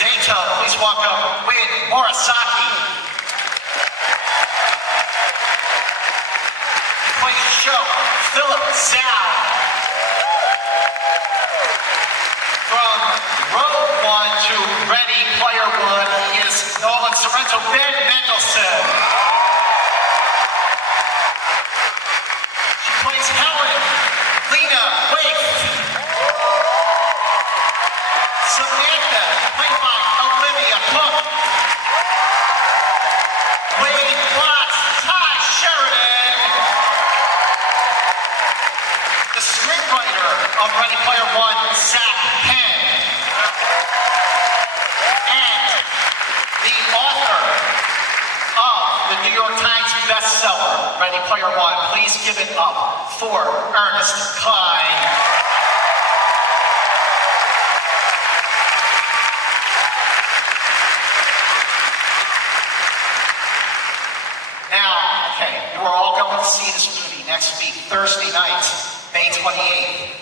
data. Please welcome with Morisaki. Playing the show, Philip Zhao. From Rogue One to Ready Player One, he is Nolan Sorrento, Ben Mendelsohn. She plays Helen, Lena Waithe. Samantha, played by Olivia Cooke. Wade Watts, Tye Sheridan. The screenwriter of Ready Player One, Zak Penn. And the author of the New York Times bestseller, Ready Player One. Please give it up for Ernest Cline. You are all going to see this movie next week, Thursday night, May 28th.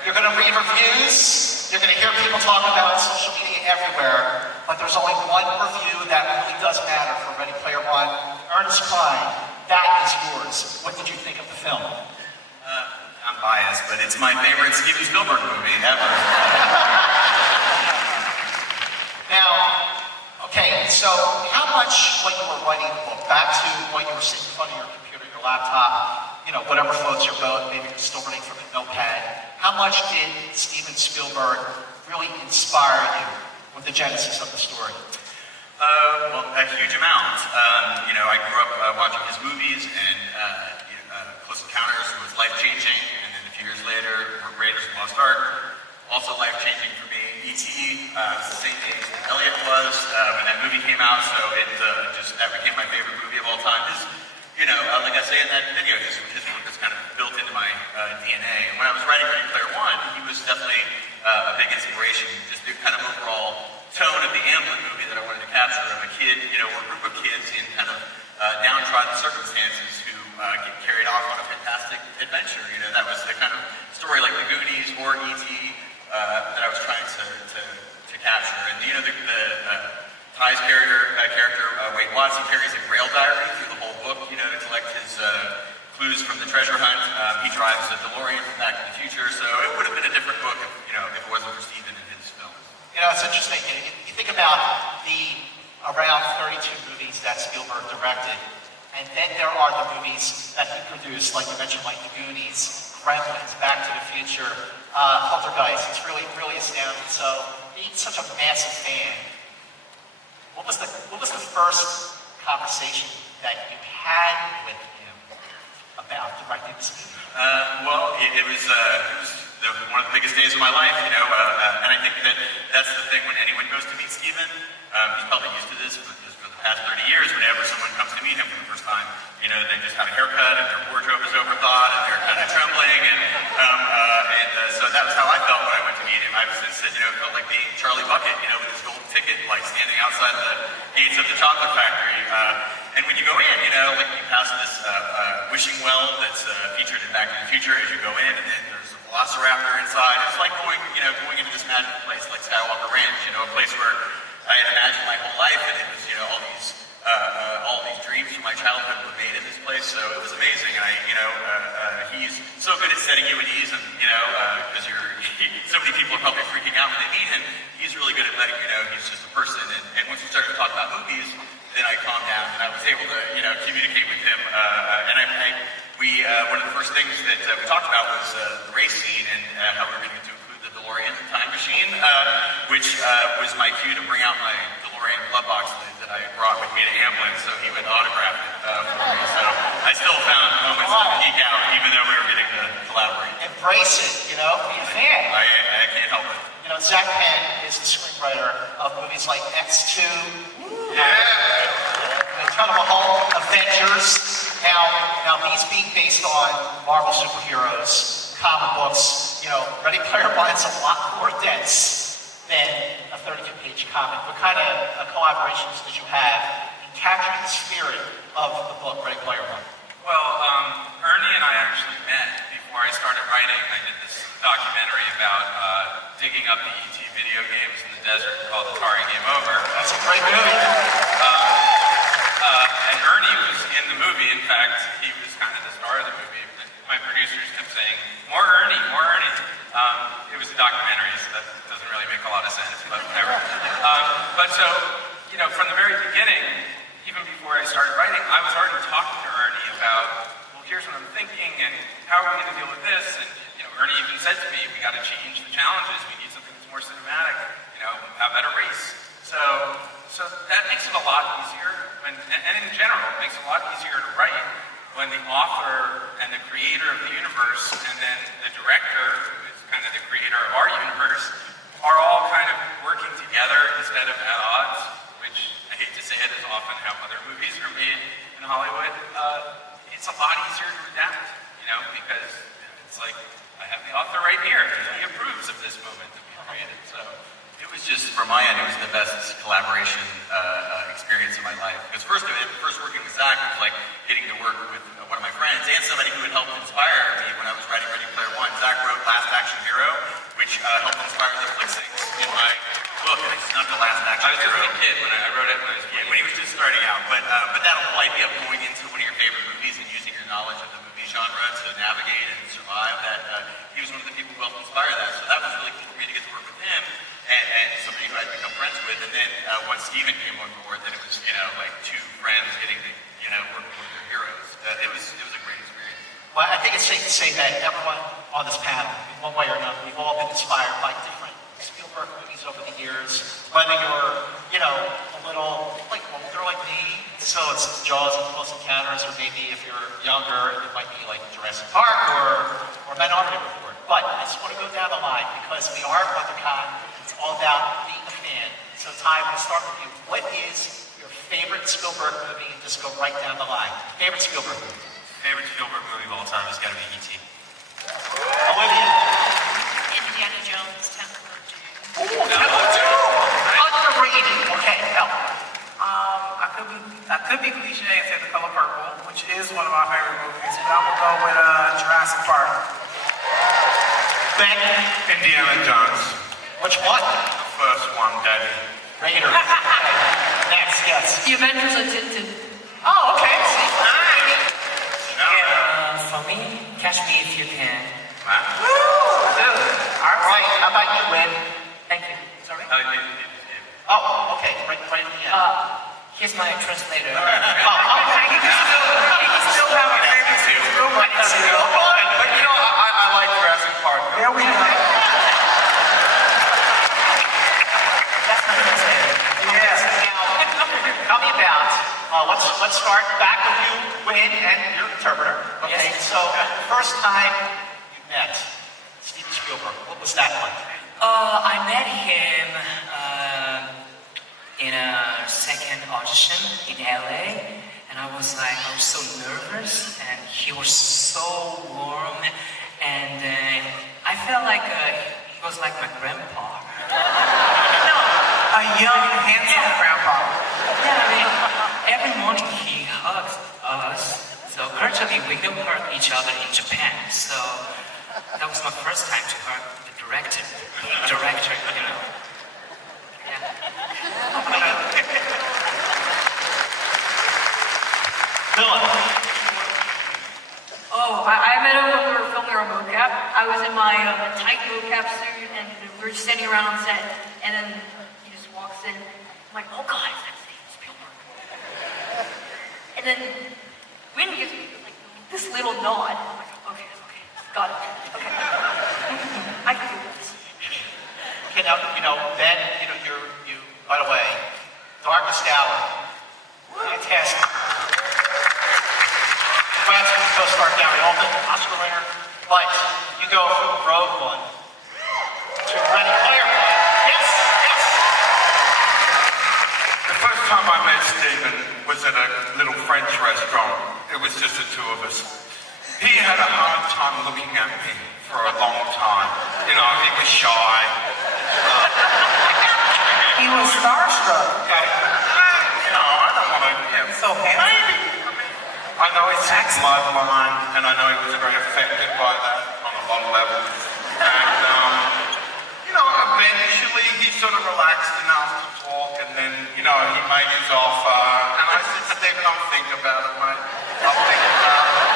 You're going to read reviews, you're going to hear people talk about it on social media everywhere, but there's only one review that really does matter for Ready Player One. Ernest Cline, that is yours. What did you think of the film? I'm biased, but it's my favorite Steven Spielberg movie ever. Now, okay, so how much when you were writing the book, back to when you were sitting in front of your computer, your laptop, you know, whatever floats your boat, maybe you're still running from a notepad, how much did Steven Spielberg really inspire you with the genesis of the story? Well, a huge amount. You know, I grew up watching his movies, and Close Encounters was life-changing, and then a few years later, Raiders of the Lost Ark, also life-changing for me. E.T. Was the same age that Elliot was when that movie came out, so that became my favorite movie of all time. You know, like I say in that video, his work is kind of built into my DNA. And when I was writing Ready Player One, he was definitely a big inspiration. Just the kind of overall tone of the Amblin movie that I wanted to capture of a kid, you know, or a group of kids in kind of downtrodden circumstances who get carried off on a fantastic adventure. You know, that was the kind of story like The Goonies or E.T. That I was trying to capture. And you know, Tye's character, Wade Watts, he carries a braille diary through the whole book, you know, to collect his clues from the treasure hunt. He drives a DeLorean from Back to the Future, so it would have been a different book if, you know, if it wasn't for Steven and his films. You know, it's interesting. You think about the around 32 movies that Spielberg directed, and then there are the movies that he produced, like you mentioned, like The Goonies, Gremlins, Back to the Future, Poltergeist. It's really, really astounding. So, being such a massive fan, what was the first conversation that you had with him about directing this movie? Well, it was one of the biggest days of my life, you know, and I think that's the thing when anyone goes to meet Steven. He's probably used to this, because for the past 30 years, whenever someone comes to meet him for the first time, you know, they just have a haircut and their wardrobe is overthought and they're kind of trembling, and so that was how I felt when I went to meet him. I was just, you know, felt like being Charlie Bucket, you know, with his golden ticket, like standing outside the gates of the chocolate factory. And when you go in, you know, like you pass this wishing well that's featured in Back to the Future as you go in, and then there's a velociraptor inside. It's like going into this magical place, like Skywalker Ranch, you know, a place where I had imagined my whole life, and it was, you know, all these dreams from my childhood were made in this place. So it was amazing. He's so good at setting you at ease, and you know, because so many people are probably freaking out when they meet him. He's really good at letting you know he's just a person. And once we started to talk about movies, then I calmed down and I was able to, you know, communicate with him. One of the first things that we talked about was the race scene and how we were going to include the DeLorean time machine, which was my cue to bring out my DeLorean glove box that I brought with me to Amblin, so he would autograph it for me. So I still found moments to geek out, even though we were getting to collaborate. Embrace it, you know, be a fan. I can't help it. You know, Zak Penn is the screenwriter of movies like X2, Incredible Hulk, Avengers. Now these being based on Marvel superheroes, comic books, you know, Ready Player One's a lot more dense than a 32-page comic. What kind of collaborations did you have in capturing the spirit of the book Ready Player One? Well, Ernie and I actually met before I started writing, I did this documentary about digging up the E.T. video games in the desert called Atari Game Over. That's a great movie. And Ernie was in the movie. In fact, he was kind of the star of the movie. My producers kept saying, more Ernie, more Ernie. It was a documentary, so that doesn't really make a lot of sense, but whatever. But so, you know, from the very beginning, even before I started writing, I was already talking to Ernie about, well, here's what I'm thinking, and how are we going to deal with this? And, you know, Ernie even said to me, we got to change the challenges. We need something that's more cinematic. You know, how about a race? So that makes it a lot easier, and in general, it makes it a lot easier to write when the author and the creator of the universe and then the director, who is kind of the creator of our universe, are all kind of working together instead of at odds, which I hate to say it is often how other movies are made in Hollywood. It's a lot easier to adapt, you know, because it's like, I have the author right here, and he approves of this moment that we created. So it was just, from my end, it was the best collaboration experience of my life. Because first working with Zak was like getting to work with one of my friends and somebody who had helped inspire me when I was writing Ready Player One. Zak wrote Last Action Hero, which helped inspire the flick things in my book. And it's not the Last Action Hero. I was just a kid when I wrote it when I was a kid. When he was just starting out. But that whole idea of going into one of your favorite movies and using your knowledge of the movie genre to navigate and survive, that he was one of the people who helped inspire that. So that was really cool for me to get to work with him. And somebody who I'd become friends with, and then once Steven came on board, then it was, you know, like two friends getting to, you know, work with their heroes. It was a great experience. Well, I think it's safe to say that everyone on this panel, in one way or another, we've all been inspired by different Spielberg movies over the years. Whether you're, you know, a little like older like me, so it's Jaws and Close Encounters, or maybe if you're younger, it might be like Jurassic Park or Minority Report. But I just want to go down the line because we are at WonderCon. It's all about being a fan. So Tye, I'm going to start with you. What is your favorite Spielberg movie? Just go right down the line. Favorite Spielberg movie? Favorite Spielberg movie of all time has got to be E.T. Olivia? Indiana Jones, Temple of Doom. Ooh, Temple of Doom! Underrated. Okay, help. I could be cliche and say The Color Purple, which is one of my favorite movies, but I'm going to go with Jurassic Park. Ben? Indiana Jones. Which one? The first one, Daddy. Raiders. Next, yes. The Adventures of Tintin. Oh, okay. For me, Catch Me If You Can. Woo! All right, how about you, Win? Thank you. Sorry? Oh, okay, right in the end. Here's my translator. Oh, okay. You can still have a favorite Spielberg. But you know, I like Jurassic Park. There we go. That's my translator. Yes. Now, tell me about, let's start back with you, Win, and your interpreter. Okay, Yes. so first time you met Steven Spielberg, what was that like? I met him in a second audition in LA, and I was so nervous, and he was so warm, and I felt like he was like my grandpa. A young, handsome grandpa. Yeah, I mean, every morning he hugs us. So currently we don't hug each other in Japan. So that was my first time to hug the director, you know. Yeah. Philip? Oh, I met him when we were filming our mocap. I was in my tight mocap suit, and we were just standing around on set, and then he just walks in. I'm like, oh God, that's Steven Spielberg. And then Wynn gives me like this little nod. I'm like, okay, got it. Okay. I can do this. Okay, now, you know, Ben, you know, you, by the way, Darkest Hour, fantastic. Congrats to the co-star Gary Oldman, Oscar winner, but you go from Rogue One to Ready Player One. Yes. The first time I met Steven was at a little French restaurant. It was just the two of us. He had a hard time looking at me for a long time. You know, he was shy. He was starstruck. You know, I don't want to... Yeah, So handsome. maybe. I know he's bloodline, and I know he was very affected by that on a lot of levels. And, eventually he sort of relaxed enough to talk, and then, he made his offer. And I said, Steven, I'll think about it, mate. I'll think about it.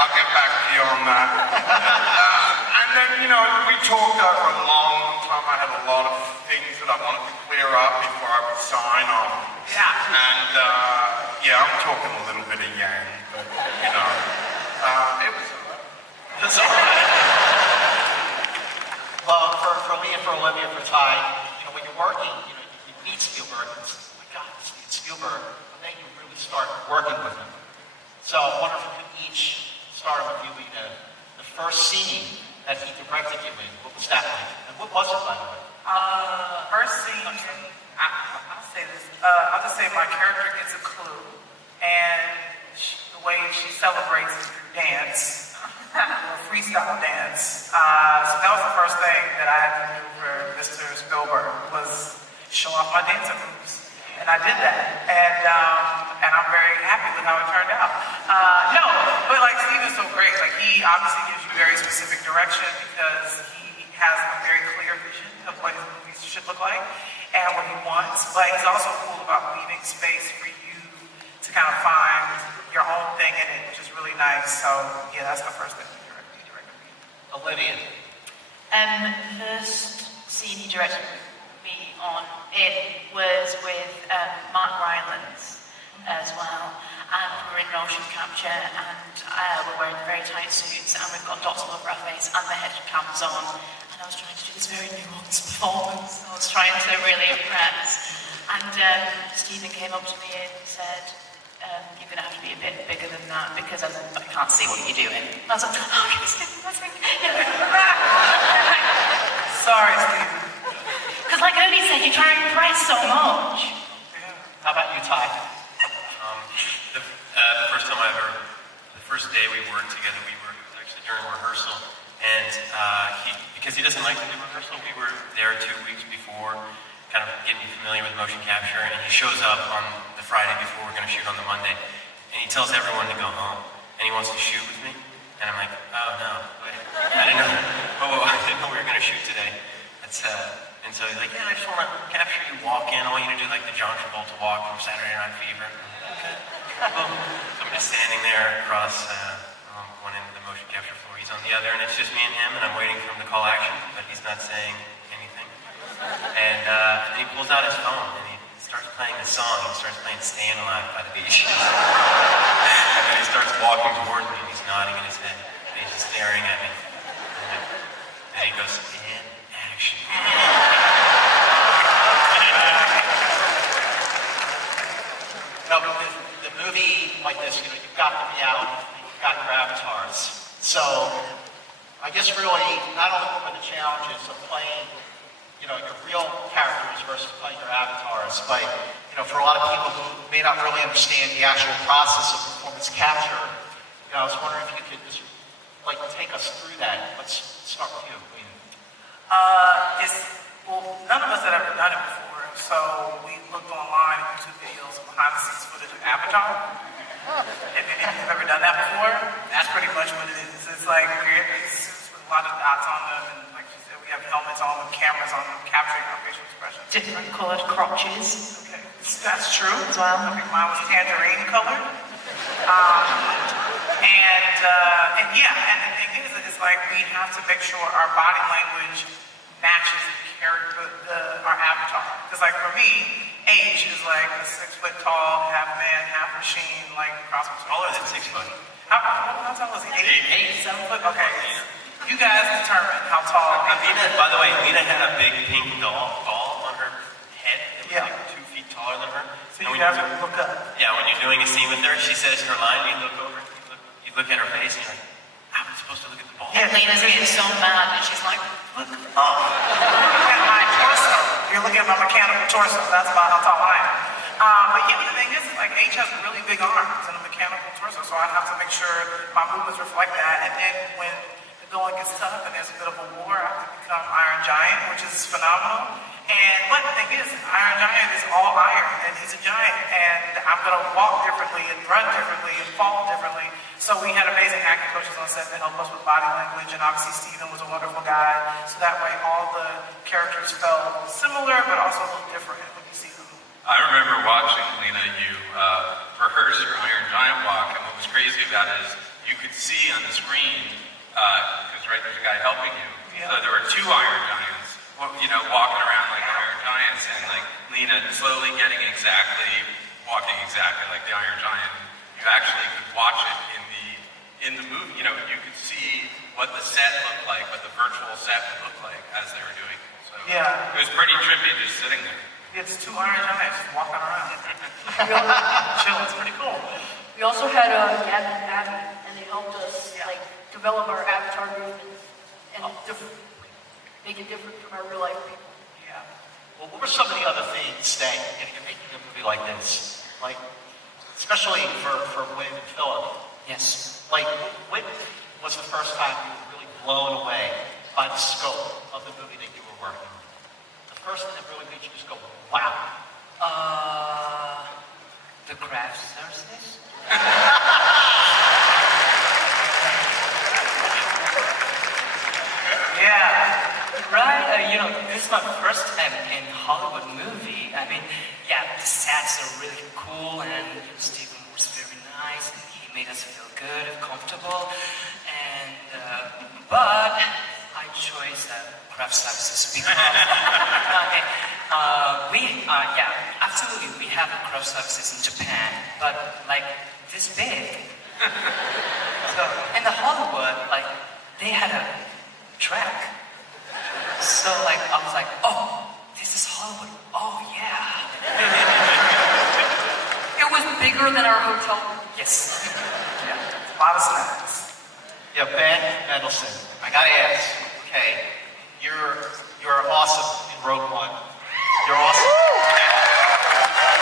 I'll get back to you on that. And then, we talked over a long time. I had a lot of things that I wanted to clear up before I would sign on. Yeah. And, I'm talking a little bit of yang, but, it was That's all right. Well, for me and for Olivia, for Tye, when you're working, you meet Spielberg, and it's, oh my God, it's Spielberg, and then you really start working with him. So I wonder if you could each start reviewing the first scene that he directed you in. What was that like? And what was it, by the way? First scene, I'll say this. I'll just say my character gets a clue, and the way she celebrates is through dance. A freestyle dance. So that was the first thing that I had to do for Mr. Spielberg was show off my dancing moves. And I did that. And I'm very happy with how it turned out. No, but like Steven's so great. Like he obviously gives you very specific direction because he has a very clear vision of what his movies should look like and what he wants. But he's also cool about leaving space for you to kind of find your own thing in it, which is really nice. So yeah, that's the first thing he directed me. Olivia. First scene he directed me on was with Mark Rylance as well, and we're in motion capture, and we're wearing very tight suits, and we've got dots all over our face, and the head cams on, and I was trying to do this very nuanced performance. I was trying to really impress, and Steven came up to me and said, you're going to have to be a bit bigger than that because I can't see what you're doing. And I was like, oh, Sorry, Steven. because like Odie said, you try and impress so much. How about you, Tye? The first time the first day we worked together, it was actually during rehearsal, and because he doesn't like to do rehearsal, we were there 2 weeks before, kind of getting familiar with motion capture, and he shows up on the Friday before we're going to shoot on the Monday, and he tells everyone to go home, and he wants to shoot with me, and I'm like, oh no, wait, I didn't know we were going to shoot today. And so he's like, yeah, I just want to capture you walk in, I want you to do like the John Travolta walk from Saturday Night Fever. Okay. Boom. So I'm just standing there across one end of the motion capture floor, he's on the other, and it's just me and him, and I'm waiting for him to call action, but he's not saying anything. And then he pulls out his phone and he starts playing the song. He starts playing Staying Alive by the Beach. And then he starts walking towards me and he's nodding in his head. And he's just staring at me. And then he goes, in action. No, but the movie like this, you've got to be out, you've got your avatars. So I guess really, not only what were the challenges of playing your real characters versus playing your avatars, but, for a lot of people who may not really understand the actual process of performance capture, I was wondering if you could just, take us through that. Let's start with you, Lena. None of us had ever done it before, so we looked online at YouTube videos of behind-the-scenes footage of Avatar. If any of you have ever done that before, that's pretty much what it is. It's like weird suits with a lot of dots on them, and like you said, we have helmets on with cameras on them, capturing our facial expressions. Different coloured crotches. Okay, that's true. As well. I think mine was tangerine colored. And the thing is, it's like we have to make sure our body language matches our avatar. Because like for me, H is like a 6 foot tall, half man, half machine, like cross between. Taller than 6 foot. How tall is he? 8, 7 foot? Okay. You guys determine how tall. By the way, Lena had a big pink ball on her head that was like 2 feet taller than her. So you guys would look up. Yeah, when you're doing a scene with her, she says her line, you look over, you look at her face, and you're like, I'm supposed to look at the ball. Yeah, Lena's getting so mad, and she's like, look. You're looking at my torso. You're looking at my mechanical torso. That's about how tall I am. But the thing is, like, H has really big arms and a mechanical torso, so I have to make sure my movements reflect that. And then when the going gets tough and there's a bit of a war, I have to become Iron Giant, which is phenomenal. But the thing is, Iron Giant is all iron, and he's a giant, and I'm going to walk differently and run differently and fall differently. So we had amazing acting coaches on set to help us with body language, and obviously Steven was a wonderful guy, so that way all the characters felt similar, but also a little different when you see them. I remember watching, Lena, you rehearse your Iron Giant walk, and what was crazy about it is you could see on the screen, because right there's a guy helping you, so there were two Iron Giants, walking around like Iron Giants, and like Lena slowly walking exactly like the Iron Giant. You actually could watch it in the movie. You could see what the set looked like, what the virtual set would look like as they were doing it. So it was pretty trippy just sitting there. It's two Iron Giants just walking around. Chill, it's pretty cool. We also had Gavin and Abby, and they helped us develop our avatar movements and make it different from our real life people. Yeah. Well, what were some of the other things that in making a movie like this, especially for Wynn and Philip? Yes. When was the first time you were really blown away by the scope of the movie that you were working on? The first thing that really made you just go, wow. The craft services? Yeah. Right, this is my first time in Hollywood movie. I mean, the sets are really cool, and Steven was very nice, and he made us feel good and comfortable. And but I chose craft services because absolutely, we have craft services in Japan, but this big. So in the Hollywood, they had a track. So I was like, oh, this is Hollywood. Oh yeah. It was bigger than our hotel room. Yes. A lot of snacks. Yeah, Ben Mendelsohn, I gotta ask, okay, you're awesome in Rogue One. You're awesome.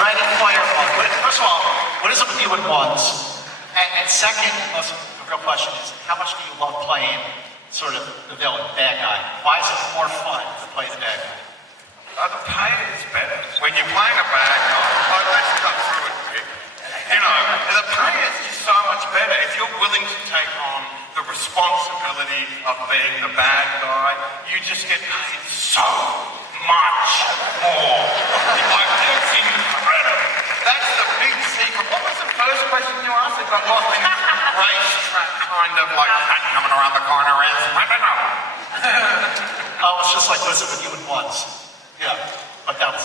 Ready Player One. First of all, what is it with you and ones? And second, the real question is, how much do you love playing sort of the villain, bad guy? Why is it more fun to play the bad guy? The pay is better. When you're playing a bad guy, let's cut through it quick. The pay is just so much better. If you're willing to take on the responsibility of being the bad guy, you just get paid so much more. It's incredible. That's the big secret. What was the first question you asked? It got lost in racetrack kind of coming around the corner and It's just like, what is it with you and ones? Yeah, but that was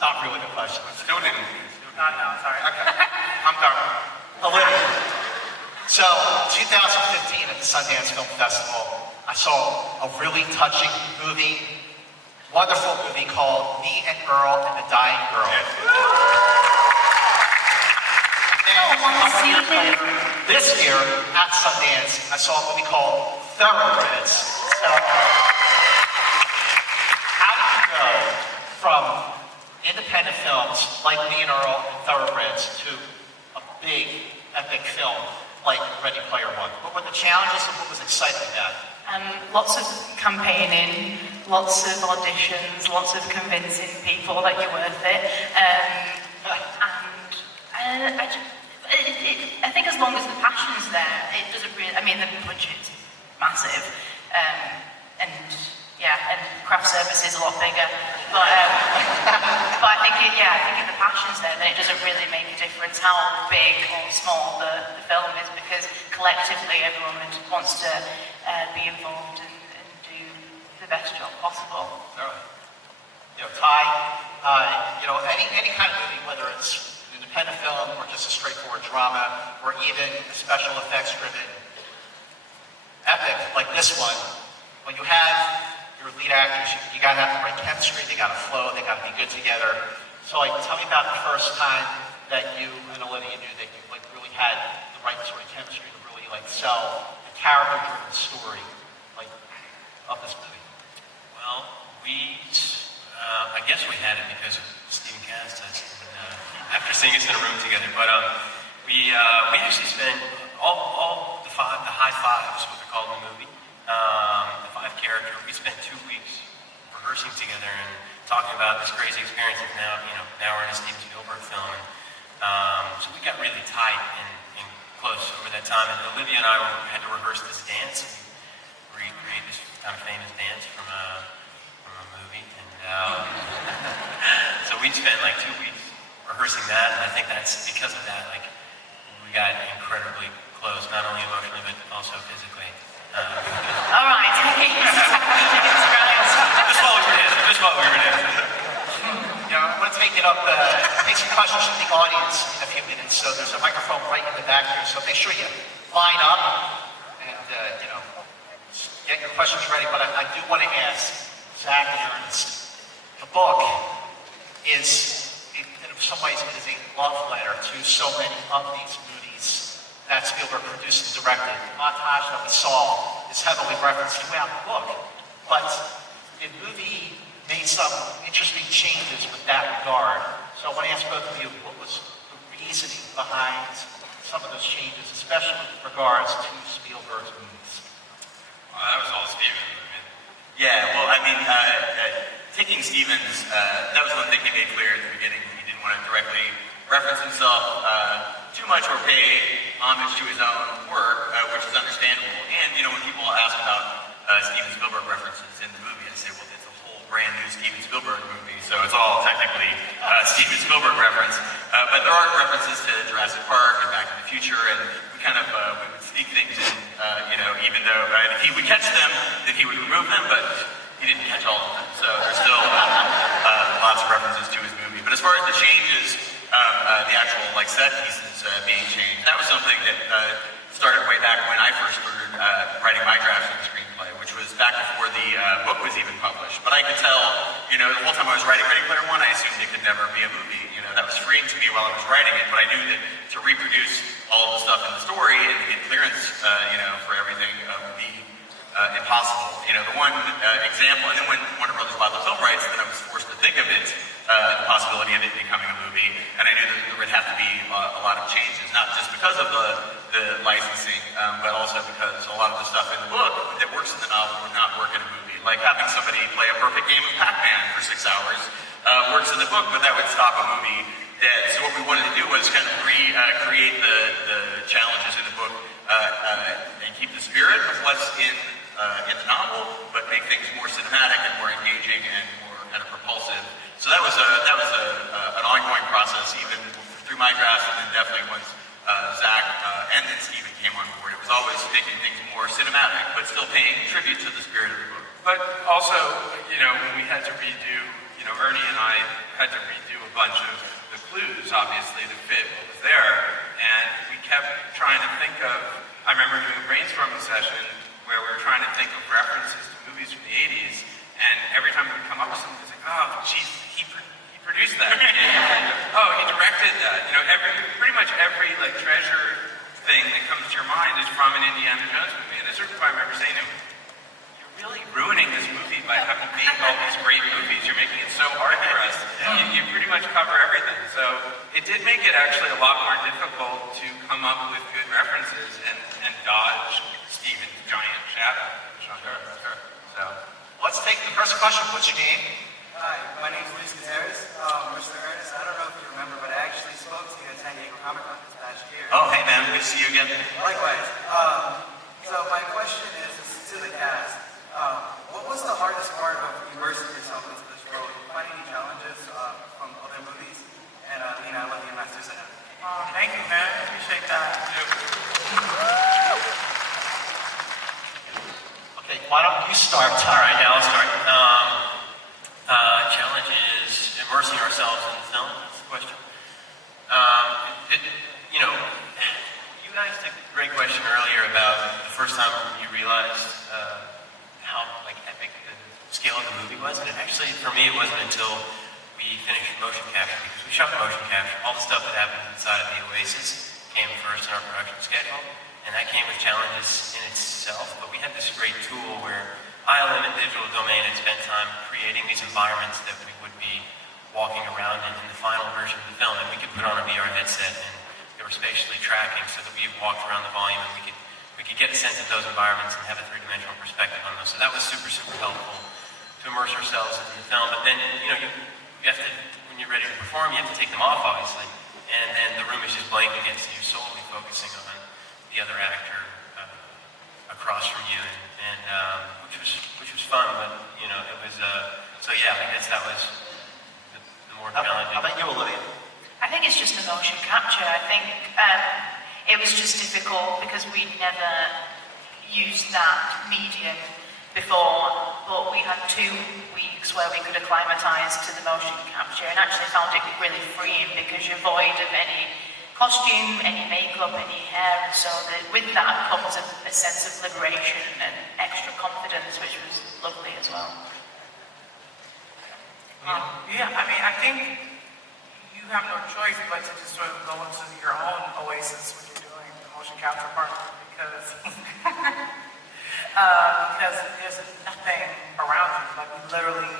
not really the question. Still didn't. No, sorry. Okay, I'm done. Olivia. So, 2015 at the Sundance Film Festival, I saw a really touching movie, wonderful movie called Me and Earl and the Dying Girl. Yes. This year at Sundance, I saw a movie called Thoroughbreds. So, how did you go from independent films like Me and Earl and Thoroughbreds to a big, epic film like Ready Player One? What were the challenges and what was exciting about it? Lots of campaigning, lots of auditions, lots of convincing people that you're worth it. I think as long as the passion's there, it doesn't really. I mean, the budget's massive, and craft service is a lot bigger. But I think if the passion's there, then it doesn't really make a difference how big or small the film is, because collectively everyone wants to be involved and do the best job possible. Tye, any kind of movie, whether it's an independent film or just a straightforward drama or even a special effects driven epic like this one, when you have your lead actors, you gotta have the right chemistry, they gotta flow, they gotta be good together. So tell me about the first time that you and Olivia knew that you really had the right sort of chemistry to really sell the character-driven story of this movie. Well, I guess we had it because Steve cast us after seeing us in a room together. But we actually spent all the high fives, what they're called in the movie. the five character, we spent 2 weeks rehearsing together and talking about this crazy experience of now we're in a Steven Spielberg film. And, so we got really tight and close over that time. And Olivia and I had to rehearse this dance and recreate this kind of famous dance from a movie. And so we spent like 2 weeks rehearsing that, and I think that's because of that, like, we got incredibly close, not only emotionally, but also physically. All right. Just while we were dancing. I want to take some questions from the audience in a few minutes. So there's a microphone right in the back here. So make sure you line up and get your questions ready. But I do want to ask Zak and Ernest. The book is, in some ways, it is a love letter to so many of these movies that Spielberg produced and directed. The montage that we saw is heavily referenced throughout the book. But the movie made some interesting changes with that regard. So I want to ask both of you, what was the reasoning behind some of those changes, especially with regards to Spielberg's movies? Well, that was all Steven. Yeah, well, taking Steven's, that was one thing he made clear at the beginning. He didn't want to directly reference himself too much or pay homage to his own work, which is understandable. And, when people ask about Steven Spielberg references in the movie, I say, well, it's a whole brand new Steven Spielberg movie, so it's all technically Steven Spielberg reference. But there are references to Jurassic Park and Back to the Future, and we kind of we would sneak things in, even though if he would catch them, then he would remove them, but he didn't catch all of them. So there's still lots of references to his movie. But as far as the changes, the actual set pieces being changed, that was something that started way back when I first started writing my drafts of the screenplay, which was back before the book was even published. But I could tell, the whole time I was writing Ready Player One, I assumed it could never be a movie. That was freeing to me while I was writing it, but I knew that to reproduce all of the stuff in the story and to get clearance, for everything would be impossible. The one example, and then when Warner Brothers bought the film rights, then I was forced to think of it, the possibility of it becoming a movie, and I knew that there would have to be a lot of changes, not just because of the licensing, but also because a lot of the stuff in the book that works in the novel would not work in a movie. Like having somebody play a perfect game of Pac-Man for 6 hours works in the book, but that would stop a movie dead. So what we wanted to do was kind of create the challenges in the book and keep the spirit of what's in the novel, but make things more cinematic and more engaging and more kind of propulsive. So that was an ongoing process, even through my drafts, and then definitely once Zak and then Steven came on board. It was always making things more cinematic, but still paying tribute to the spirit of the book. But also, when we had to redo, Ernie and I had to redo a bunch of the clues, obviously, to fit what was there. And we kept trying to think of, I remember doing a brainstorming session where we were trying to think of references to movies from the 80s. And every time we would come up with something, it's like, oh, geez, he produced that. Oh, he directed that. Pretty much every treasure thing that comes to your mind is from an Indiana Jones movie. And at a certain point, I remember saying to him, you're really ruining this movie by having made all these great movies. You're making it so hard for us. You pretty much cover everything. So it did make it actually a lot more difficult to come up with good references and dodge Steven's giant shadow. Sure. So Let's take the first question. What's your name? Hi, my name is Luis Gutierrez. Mr. Ernest, I don't know if you remember, but I actually spoke to you at San Diego Comic-Con this past year. Oh, hey man, good to see you again. Likewise. So my question is to the cast. What was the hardest part of immersing yourself into this role? Did you find any challenges from other movies? And Lena, I love you, Masters. Thank you, man. I appreciate that. Okay, why don't you start, Tye? All right, now I'll start. Challenge is immersing ourselves in the film. That's the question. You guys took a great question earlier about the first time you realized how epic the scale of the movie was, and actually for me it wasn't until we finished motion capture, because we shot motion capture. All the stuff that happened inside of the Oasis came first in our production schedule, and that came with challenges in itself. But we had this great tool where ILM and Digital Domain had spent time creating these environments that we would be walking around in the final version of the film, and we could put on a VR headset and they were spatially tracking so that we walked around the volume and we could we could get a sense of those environments and have a three-dimensional perspective on those. So that was super, super helpful to immerse ourselves in the film. But then, you have to, when you're ready to perform, you have to take them off, obviously. And then the room is just blank again, so you're solely focusing on the other actor across from you, and which was fun. But it was so yeah. I guess that was the more challenging. How about you, Olivia? I think it's just the motion capture. I think it was just difficult because we'd never used that medium before, but we had 2 weeks where we could acclimatise to the motion capture and actually found it really freeing because you're void of any costume, any makeup, any hair, and so with that comes a sense of liberation and extra confidence, which was lovely as well. Yeah, I mean, I think you have no choice but to just sort of go into your own oasis when you're doing the motion capture part because there's nothing around you. Like, we literally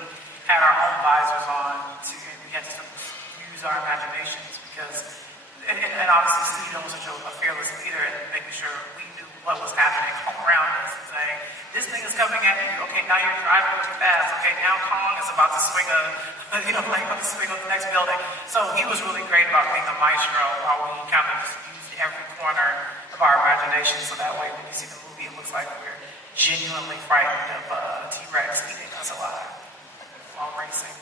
had our own visors on we had to use our imaginations because, and obviously Steven was such a fearless leader and making sure we knew what was happening around us and saying, this thing is coming at you, okay, now you're driving really fast, okay, now Kong is about to swing about to swing on the next building. So he was really great about being a maestro while we kind of just used every corner of our imagination so that way when you see the movie, it looks like we're genuinely frightened of T-Rex eating us alive while racing.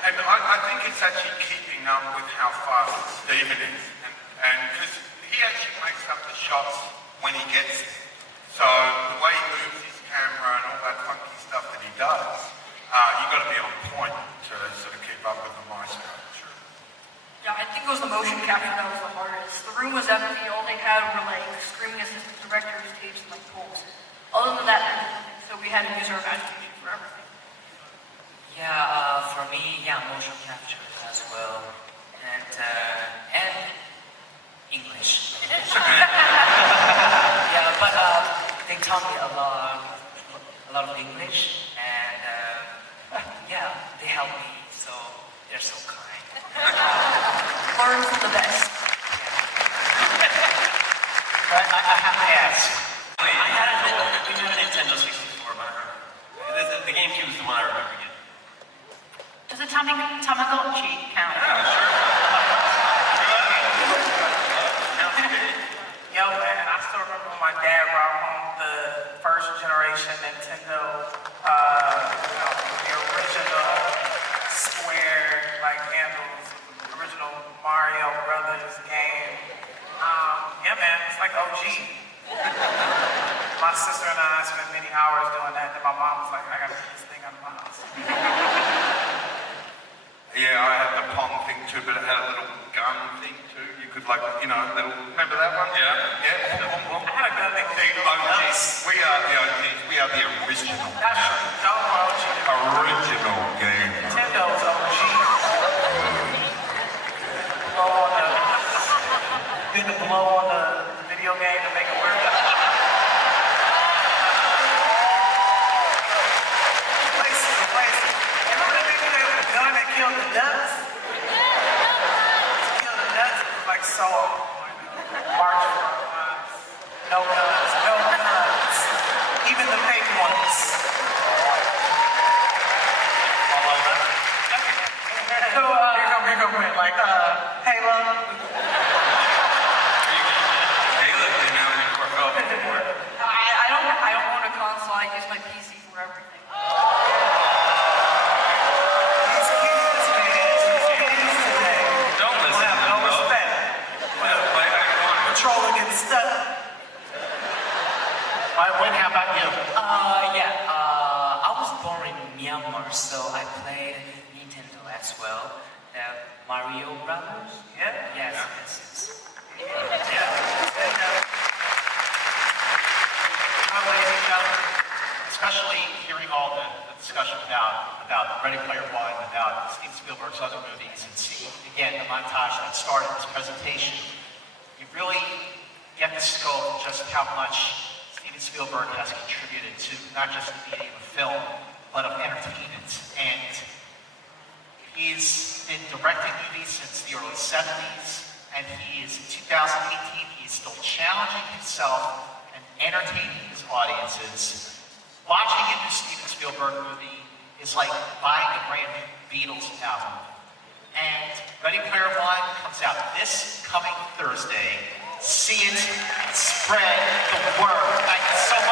And I think it's actually keeping up with how fast Steven is. And because he actually makes up the shots when he gets there. So the way he moves his camera and all that funky stuff that he does, you've got to be on point to sort of keep up with the maestro. Sure. Yeah, I think it was the motion capture that was the hardest. The room was empty. All they had were like screaming assistant directors, tapes, and like poles. Other than that, nothing. So we had to use our imagination for everything. Yeah, for me, motion capture as well, and English. Yeah, but they taught me a lot of English, and they helped me. So they're so kind. Learn from the best. But I have to ask. We had a Nintendo 64, but the GameCube is the one I remember getting. Does a Tamagotchi count? Yo, man, I still remember when my dad brought home the first generation Nintendo, the original square, handles, original Mario Brothers game. Yeah, man, it's like OG. My sister and I spent many hours doing that, and my mom was like, I gotta get this thing out of my house. Yeah, I had the Pong thing too, but it had a little gun thing too. You could remember that one? Yeah. Yeah. I had a gun thing too. The OGs. We are the OGs. We are the original. That's true. Don't OG. Original game. Nintendo's OG. Did the blow on the video game to make it work? Kill the nuts. Kill the nuts was like so March for no nuts, no nuts. Even the fake ones. So here come Brent, like, hey love. I don't own a console. I use my PC for everything. How about you? I was born in Myanmar, so I played Nintendo as well. Mario Brothers? Yeah? Yes. Especially hearing all the discussion about Ready Player One, about Steven Spielberg's other movies, and seeing, again, the montage that started this presentation, you really get the scope of just how much Steven Spielberg has contributed to not just the medium of film, but of entertainment. And he's been directing movies since the early 70s. and he is, in 2018, he's still challenging himself and entertaining his audiences. Watching a new Steven Spielberg movie is like buying a brand new Beatles album. And Ready Player One comes out this coming Thursday. See it and spread the word. Thank you so much.